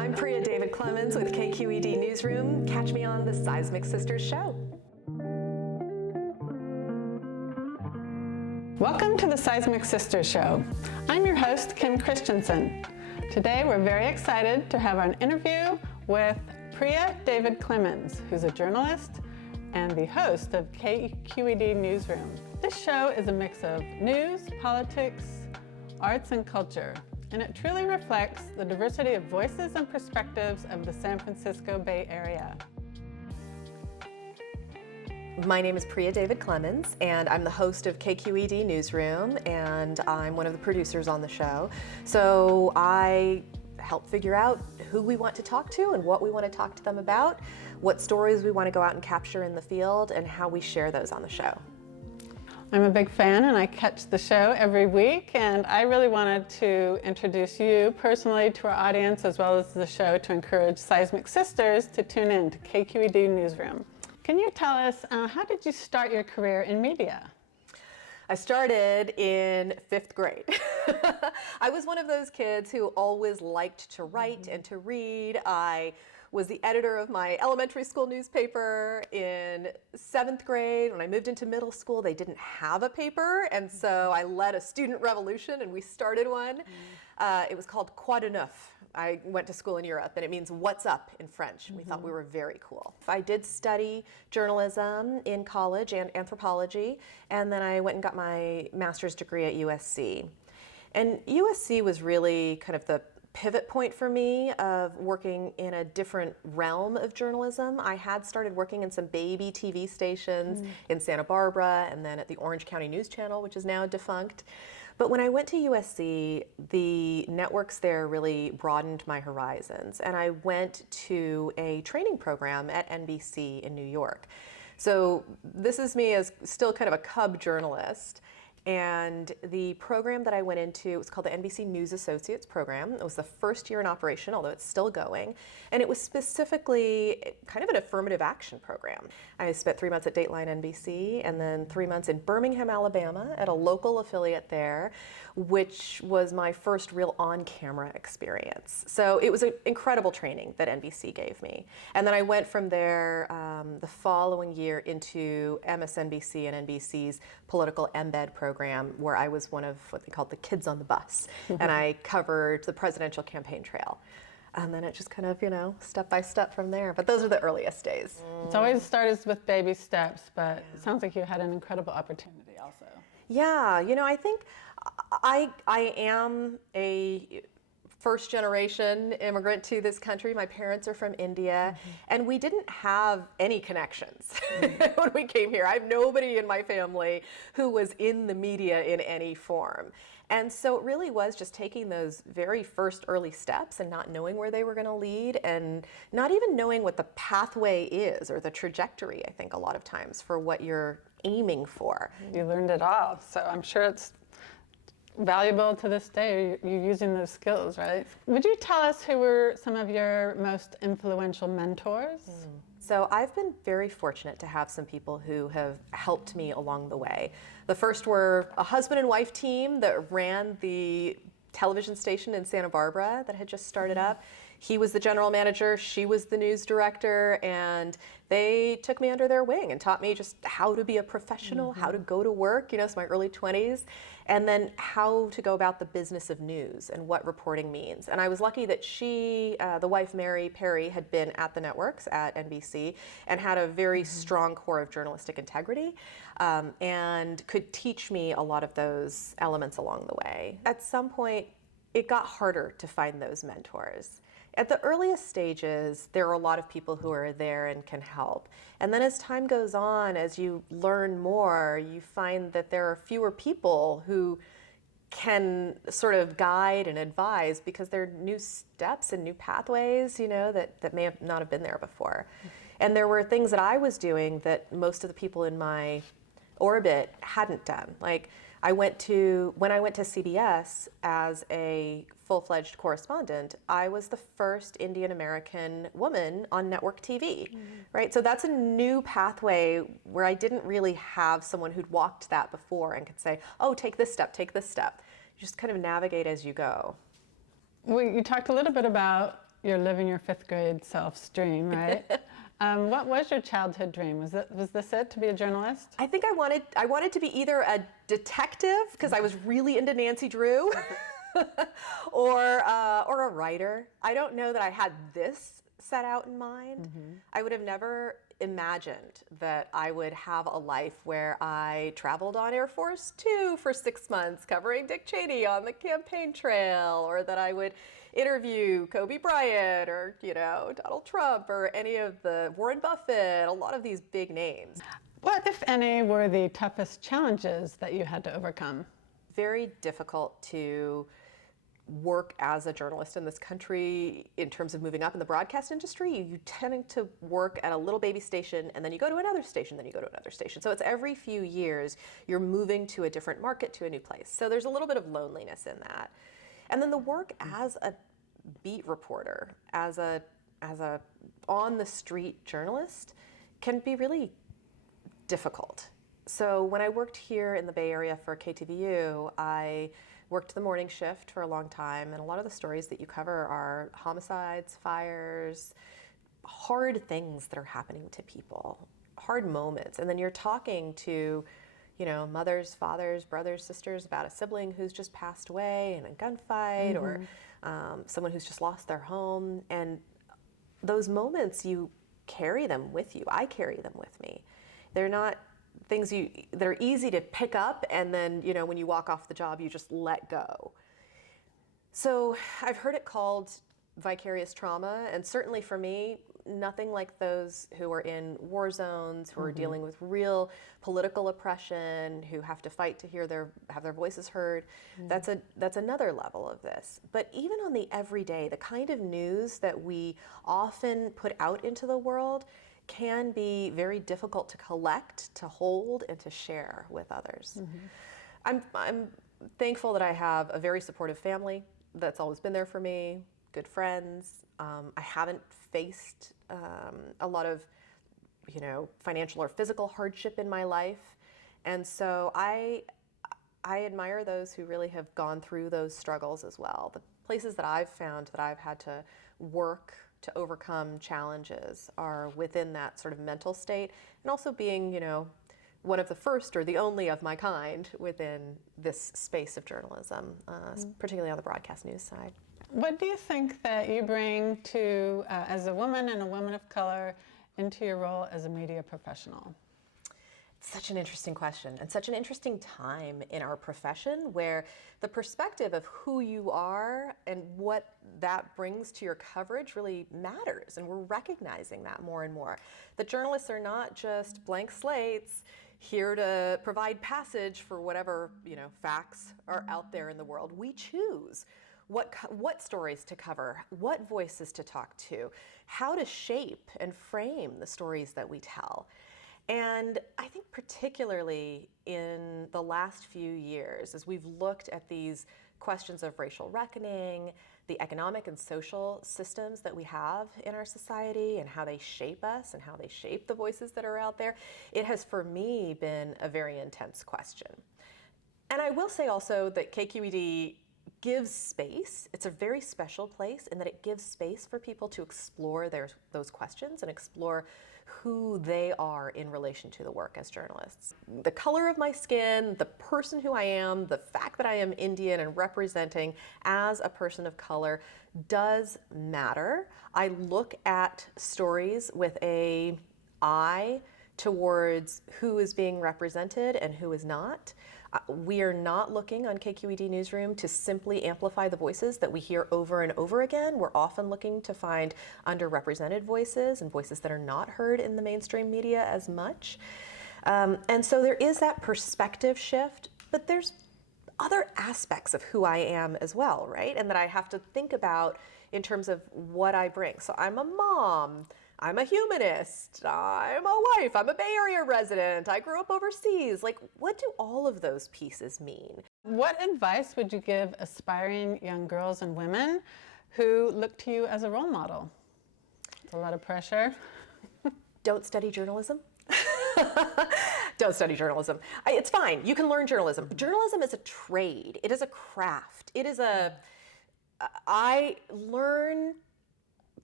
I'm Priya David Clemens with KQED Newsroom. Catch me on the Seismic Sisters Show. Welcome to the Seismic Sisters Show. I'm your host, Kim Christensen. Today we're very excited to have an interview with Priya David Clemens, who's a journalist and the host of KQED Newsroom. This show is a mix of news, politics, arts, and culture, and it truly reflects the diversity of voices and perspectives of the San Francisco Bay Area. My name is Priya David Clemens, and I'm the host of KQED Newsroom, and I'm one of the producers on the show. So I help figure out who we want to talk to and what we want to talk to them about, what stories we want to go out and capture in the field, and how we share those on the show. I'm a big fan and I catch the show every week, and I really wanted to introduce you personally to our audience as well as the show to encourage Seismic Sisters to tune in to KQED Newsroom. Can you tell us, how did you start your career in media? I started in 5th grade. I was one of those kids who always liked to write and to read. I was the editor of my elementary school newspaper. In 7th grade, when I moved into middle school, they didn't have a paper, and so I led a student revolution and we started one. It was called Quoi de Neuf. I went to school in Europe, and it means what's up in French. We thought we were very cool. I did study journalism in college and anthropology, and then I went and got my master's degree at USC. And USC was really kind of the pivot point for me of working in a different realm of journalism. I had started working in some baby TV stations in Santa Barbara and then at the Orange County News Channel, which is now defunct. But when I went to USC, the networks there really broadened my horizons, and I went to a training program at NBC in New York. So this is me as still kind of a cub journalist. And the program that I went into was called the NBC News Associates Program. It was the first year in operation, although it's still going. And it was specifically kind of an affirmative action program. I spent 3 months at Dateline NBC and then 3 months in Birmingham, Alabama at a local affiliate there, which was my first real on-camera experience. So it was an incredible training that NBC gave me. And then I went from there the following year into MSNBC and NBC's political embed program, where I was one of what they called the kids on the bus, and I covered the presidential campaign trail. And then it just kind of, step by step from there. But those are the earliest days. It's always started with baby steps, but it sounds like you had an incredible opportunity also. Yeah, I think I am a first generation immigrant to this country. My parents are from India, and we didn't have any connections when we came here. I have nobody in my family who was in the media in any form. And so it really was just taking those very first early steps and not knowing where they were going to lead, and not even knowing what the pathway is or the trajectory, I think, a lot of times for what you're aiming for. You learned it all, so I'm sure it's valuable to this day. You're using those skills, right? Would you tell us who were some of your most influential mentors? So I've been very fortunate to have some people who have helped me along the way. The first were a husband and wife team that ran the television station in Santa Barbara that had just started up. He was the general manager, she was the news director, and they took me under their wing and taught me just how to be a professional, how to go to work, it's my early 20s, and then how to go about the business of news and what reporting means. And I was lucky that she, the wife Mary Perry, had been at the networks at NBC and had a very strong core of journalistic integrity, and could teach me a lot of those elements along the way. At some point, it got harder to find those mentors. At the earliest stages, there are a lot of people who are there and can help. And then as time goes on, as you learn more, you find that there are fewer people who can sort of guide and advise because there are new steps and new pathways, that may not have been there before. And there were things that I was doing that most of the people in my orbit hadn't done. Like when I went to CBS as a full-fledged correspondent, I was the first Indian American woman on network TV, right? So that's a new pathway where I didn't really have someone who'd walked that before and could say, oh, take this step, take this step. You just kind of navigate as you go. Well, you talked a little bit about you're living your fifth grade self's dream, right? What was your childhood dream? Was this it, to be a journalist? I think I wanted to be either a detective, because I was really into Nancy Drew, or a writer. I don't know that I had this set out in mind. I would have never imagined that I would have a life where I traveled on Air Force Two for 6 months covering Dick Cheney on the campaign trail, or that I would interview Kobe Bryant or, Donald Trump or any of the Warren Buffett, a lot of these big names. What, if any, were the toughest challenges that you had to overcome? Very difficult to work as a journalist in this country in terms of moving up in the broadcast industry. You tend to work at a little baby station, and then you go to another station, then you go to another station. So it's every few years you're moving to a different market, to a new place. So there's a little bit of loneliness in that. And then the work as a beat reporter, as a on the street journalist, can be really difficult. So when I worked here in the Bay Area for KTVU, I worked the morning shift for a long time, and a lot of the stories that you cover are homicides, fires, hard things that are happening to people, hard moments. And then you're talking to, mothers, fathers, brothers, sisters about a sibling who's just passed away in a gunfight, or someone who's just lost their home. And those moments, you carry them with you. I carry them with me. They're not things that are easy to pick up, and then, when you walk off the job, you just let go. So I've heard it called vicarious trauma, and certainly for me, nothing like those who are in war zones, who are dealing with real political oppression, who have to fight to have their voices heard. That's another level of this. But even on the everyday, the kind of news that we often put out into the world can be very difficult to collect, to hold, and to share with others. I'm thankful that I have a very supportive family that's always been there for me, good friends. I haven't faced a lot of, financial or physical hardship in my life. And so I admire those who really have gone through those struggles as well. The places that I've found that I've had to work to overcome challenges are within that sort of mental state, and also being, one of the first or the only of my kind within this space of journalism, particularly on the broadcast news side. What do you think that you bring to, as a woman and a woman of color, into your role as a media professional? Such an interesting question, and such an interesting time in our profession, where the perspective of who you are and what that brings to your coverage really matters, and we're recognizing that more and more. That journalists are not just blank slates here to provide passage for whatever, facts are out there in the world. We choose what stories to cover, what voices to talk to, how to shape and frame the stories that we tell. And I think particularly in the last few years, as we've looked at these questions of racial reckoning, the economic and social systems that we have in our society, and how they shape us and how they shape the voices that are out there, it has, for me, been a very intense question. And I will say also that KQED gives space. It's a very special place in that it gives space for people to explore those questions and explore who they are in relation to the work as journalists. The color of my skin, the person who I am, the fact that I am Indian and representing as a person of color does matter. I look at stories with an eye towards who is being represented and who is not. We are not looking on KQED Newsroom to simply amplify the voices that we hear over and over again. We're often looking to find underrepresented voices and voices that are not heard in the mainstream media as much. And so there is that perspective shift, but there's other aspects of who I am as well, right? And that I have to think about in terms of what I bring. So I'm a mom. I'm a humanist, I'm a wife, I'm a Bay Area resident, I grew up overseas. Like, what do all of those pieces mean? What advice would you give aspiring young girls and women who look to you as a role model? It's a lot of pressure. Don't study journalism. Don't study journalism. It's fine, you can learn journalism. Journalism is a trade, it is a craft. I learn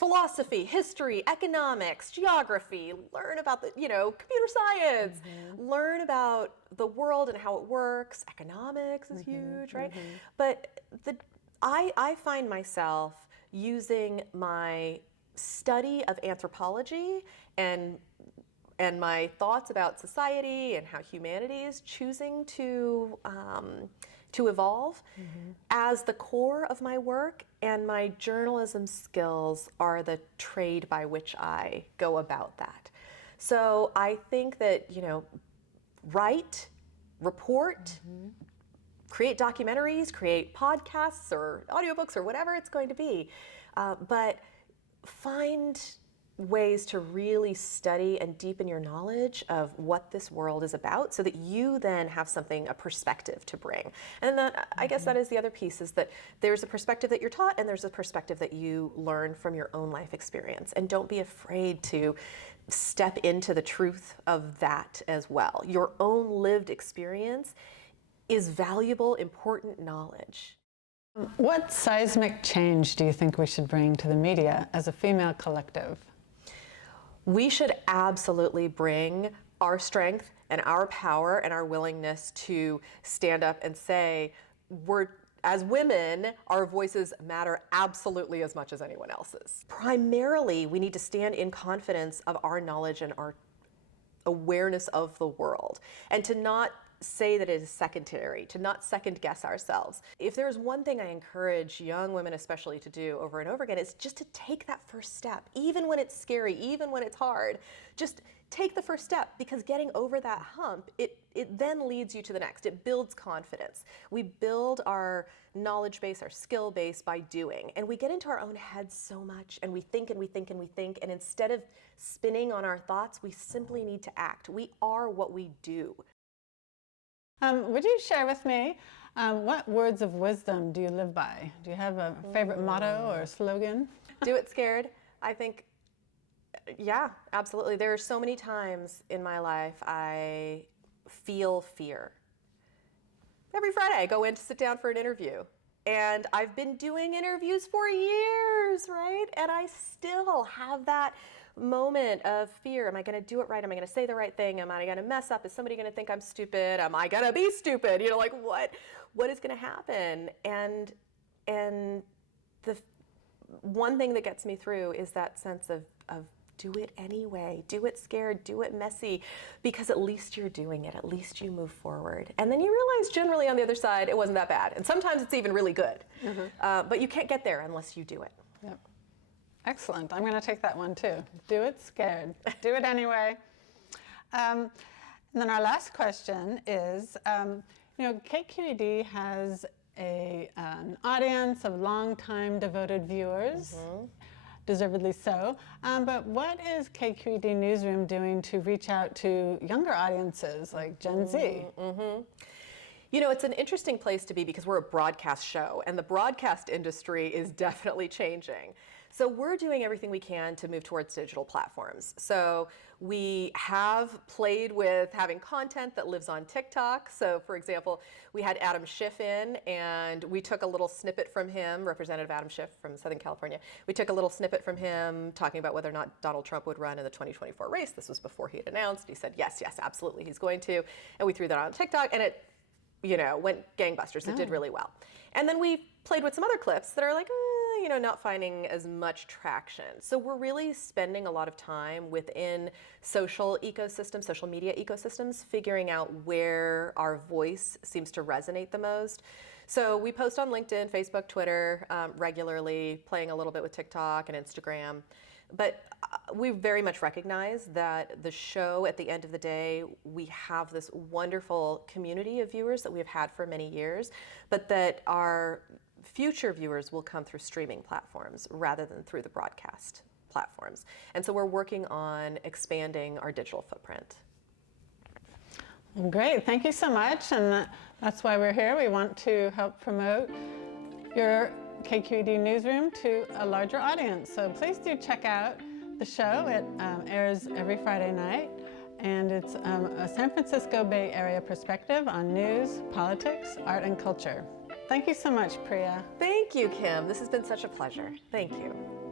philosophy, history, economics, geography, learn about the, computer science, learn about the world and how it works. Economics is huge, right? But I find myself using my study of anthropology and my thoughts about society and how humanity is choosing to evolve as the core of my work, and my journalism skills are the trade by which I go about that. So I think that, write, report, create documentaries, create podcasts or audiobooks or whatever it's going to be, but find ways to really study and deepen your knowledge of what this world is about so that you then have a perspective to bring. And that, I guess that is the other piece, is that there's a perspective that you're taught and there's a perspective that you learn from your own life experience. And don't be afraid to step into the truth of that as well. Your own lived experience is valuable, important knowledge. What seismic change do you think we should bring to the media as a female collective? We should absolutely bring our strength and our power and our willingness to stand up and say, as women, our voices matter absolutely as much as anyone else's. Primarily, we need to stand in confidence of our knowledge and our awareness of the world, and to not say that it is secondary, to not second guess ourselves. If there's one thing I encourage young women especially to do over and over again, it's just to take that first step, even when it's scary, even when it's hard. Just take the first step, because getting over that hump, it then leads you to the next. It builds confidence. We build our knowledge base, our skill base by doing, and we get into our own heads so much, and we think and we think and we think, and instead of spinning on our thoughts, we simply need to act. We are what we do. Would you share with me what words of wisdom do you live by? Do you have a favorite motto or slogan? Do it scared. I think, yeah, absolutely. There are so many times in my life I feel fear. Every Friday I go in to sit down for an interview. And I've been doing interviews for years, right? And I still have that moment of fear. Am I going to do it right? Am I going to say the right thing? Am I going to mess up? Is somebody going to think I'm stupid? Am I going to be stupid? Like what is going to happen? And the one thing that gets me through is that sense of do it anyway, do it scared, do it messy, because at least you're doing it, at least you move forward. And then you realize generally on the other side, it wasn't that bad. And sometimes it's even really good. But you can't get there unless you do it. Yep. Excellent. I'm going to take that one too. Do it scared. Do it anyway. And then our last question is, KQED has an audience of longtime devoted viewers, deservedly so. But what is KQED Newsroom doing to reach out to younger audiences like Gen Z? It's an interesting place to be because we're a broadcast show, and the broadcast industry is definitely changing. So we're doing everything we can to move towards digital platforms. So we have played with having content that lives on TikTok. So for example, we had Adam Schiff in, and we took a little snippet from him, Representative Adam Schiff from Southern California. We took a little snippet from him talking about whether or not Donald Trump would run in the 2024 race. This was before he had announced. He said, yes, absolutely, he's going to. And we threw that on TikTok, and it went gangbusters. It did really well. And then we played with some other clips that are like, not finding as much traction. So we're really spending a lot of time within social ecosystems, social media ecosystems, figuring out where our voice seems to resonate the most. So we post on LinkedIn, Facebook, Twitter regularly, playing a little bit with TikTok and Instagram. But we very much recognize that the show, at the end of the day, we have this wonderful community of viewers that we've had for many years, but that our future viewers will come through streaming platforms rather than through the broadcast platforms. And so we're working on expanding our digital footprint. Great, thank you so much. And that's why we're here. We want to help promote your KQED Newsroom to a larger audience. So please do check out the show. It airs every Friday night, and it's a San Francisco Bay Area perspective on news, politics, art, and culture. Thank you so much, Priya. Thank you, Kim. This has been such a pleasure. Thank you.